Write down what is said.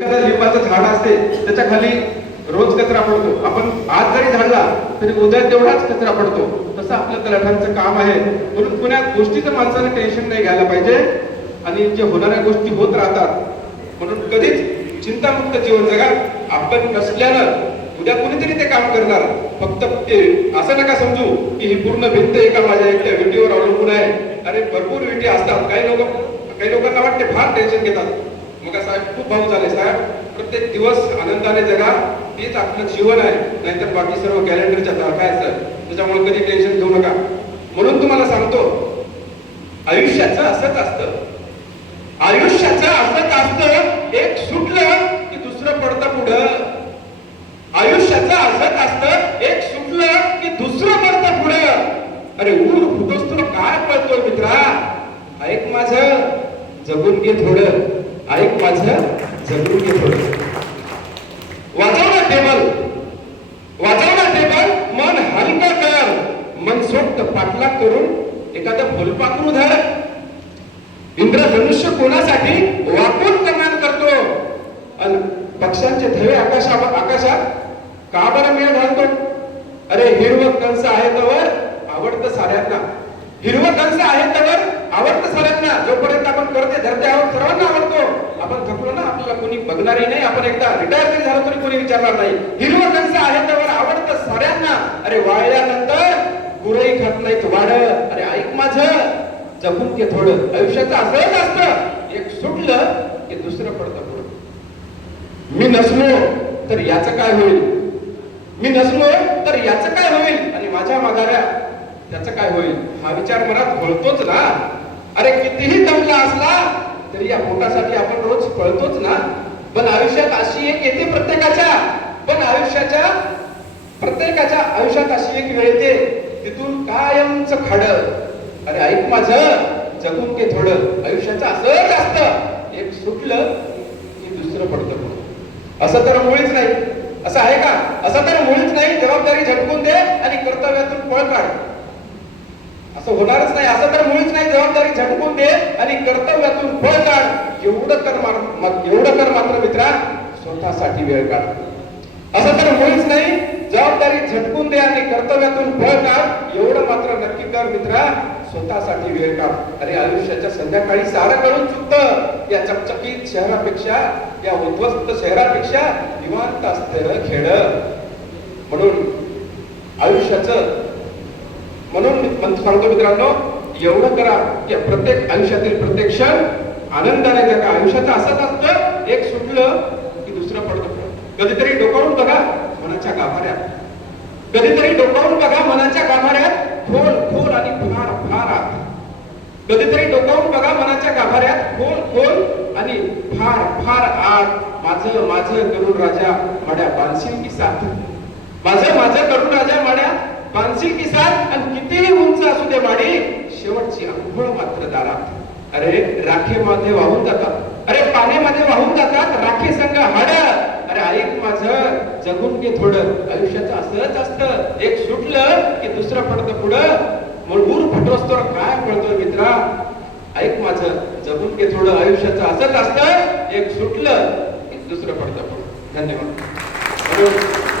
एखादा लिंबाचं झाड असते त्याच्याखाली रोज कचरा पडतो. आपण आज जरी झाडला तरी उद्या तेवढाच कचरा पडतो. तसं आपलं तलाठांचं काम आहे. म्हणून कुण्या गोष्टीचं माणसाने टेन्शन नाही घ्यायला पाहिजे. आणि जे होणाऱ्या गोष्टी होत राहतात म्हणून कधीच चिंतामुक्त जीवन जगा आपण नसल्यानं उद्या कुणीतरी ते काम करणार. फक्त ते असं नका समजू की ही पूर्ण भिंत एका माझ्या एकट्या विटीवर अवलंबून आहे. अरे भरपूर विटी असतात. काही लोक काही लोकांना वाटते फार टेन्शन घेतात. मग साहेब खूप भाऊ झाले साहेब. प्रत्येक दिवस आनंदाने जगा हेच आपलं जीवन आहे. नाहीतर बाकी सर्व कॅलेंडरच्या तारखा आहेत सर त्याच्यामुळे कधी टेन्शन घेऊ नका. म्हणून तुम्हाला सांगतो आयुष्याचं असंच असतं. आयुष्याचं असंच असतं एक सुटलं की दुसरं पडतं पुढं. आयुष्याचं असंच असतं एक सुटलं की दुसरं पडतं पुढं. अरे ऊर फुटोस तुला काय पळतोय मित्रा? ऐक माझं जगून घे थोडं. ऐक माझं जगून घे थोडं वाजव ना टेबल. वाजव ना टेबल मन हलकं कर. मन सोक्त पाठलाग करून एखादं फुलपाखरू धर. इंद्रधनुष्य कोणासाठी? वाकून कमान करतो. अन पक्ष्यांचे थवे आकाशा आकाशात का बरं मेळ घालतो? अरे हिरव कंस आहे तवर आवडतं साऱ्यांना. हिरव कंस आहे तवर आवडतं साऱ्यांना जोपर्यंत आपण करते धरते आहोत सर्वांना आवडतो आपण थकलो ना होणारही नाही. आपण एकदा रिटायर जरी झालो तरी कोणी विचारणार नाही. हिरवं कंस आहे तवर आवडतं साऱ्यांना. अरे वाळल्यानंतर गुरही खात नाहीत वाढ. अरे ऐक माझं. जपून घे थोडं. आयुष्याचं असंच असतं. एक सुटलं की दुसरं पडतं पुढं. मी नसलो तर याचं काय होईल? मी नसलो तर याचं काय होईल? आणि माझ्या माघाऱ्या त्याचं काय होईल? हा विचार मनात घोळतोच ना. अरे कितीही दमला असला तरी या पोटासाठी आपण रोज पळतोच ना. पण आयुष्यात अशी एक येते प्रत्येकाच्या. पण आयुष्याच्या प्रत्येकाच्या आयुष्यात अशी एक वेळ येते तिथून कायमच खाड. अरे ऐक माझं जगून के थोडं. आयुष्याचं असंच असतं एक सुटलं की दुसरं पडतं असं तर मुळीच नाही. असं आहे का? असं तर मुळीच नाही. जबाबदारी झटकून दे आणि कर्तव्यातून पळ काढ. असं होणारच नाही. असं तर मुळीच नाही. जबाबदारी झटकून दे आणि कर्तव्यातून फळ काढ. एवढं कर एवढं कर मात्र मित्रा स्वतःसाठी वेळ काढ. असं तर मुळीच नाही. जबाबदारी झटकून दे आणि कर्तव्यातून फळ काढ. एवढं मात्र नक्की कर मित्रा स्वतःसाठी वेळ काढ. अरे आयुष्याच्या संध्याकाळी सारं करून चुकत. या चकचकीत शहरापेक्षा या उद्ध्वस्त शहरापेक्षा निवांत असतं खेळ. म्हणून आयुष्याचं म्हणून मी सांगतो मित्रांनो एवढं करा की प्रत्येक आयुष्यातील प्रत्येक क्षण आनंदाने जगा. आयुष्याचं असंच असतं एक सुटलं की दुसरं पडतं कधीतरी डोकावून बघा मनाच्या गाभाऱ्यात. कधीतरी डोकावून बघा मनाच्या गाभाऱ्यात खोल खोल आणि फार फार आत. कधीतरी डोकावून बघा मनाच्या गाभाऱ्यात खोल खोल आणि फार फार आत. माझं माझं करून राजा माड्या बांधशील की साथ. माझं माझं करून राजा माड्या आणि कितीही उंच असू दे माडी शेवटची अंघोळ मात्र दारात. अरे राखेमध्ये वाहून जातात. अरे पाण्यामध्ये वाहून जातात. राखे संग हाड अरे ऐक माझं. जगून घे थोडं. आयुष्याचं असंच असतं. एक सुटलं की दुसरं पडतं पुढं. मूळभूर फुटोस काय पळतोय मित्रा? ऐक माझं. जगून घे थोडं. आयुष्याचं असंच असतं. एक सुटलं की दुसरं पडतं पुढं. धन्यवाद.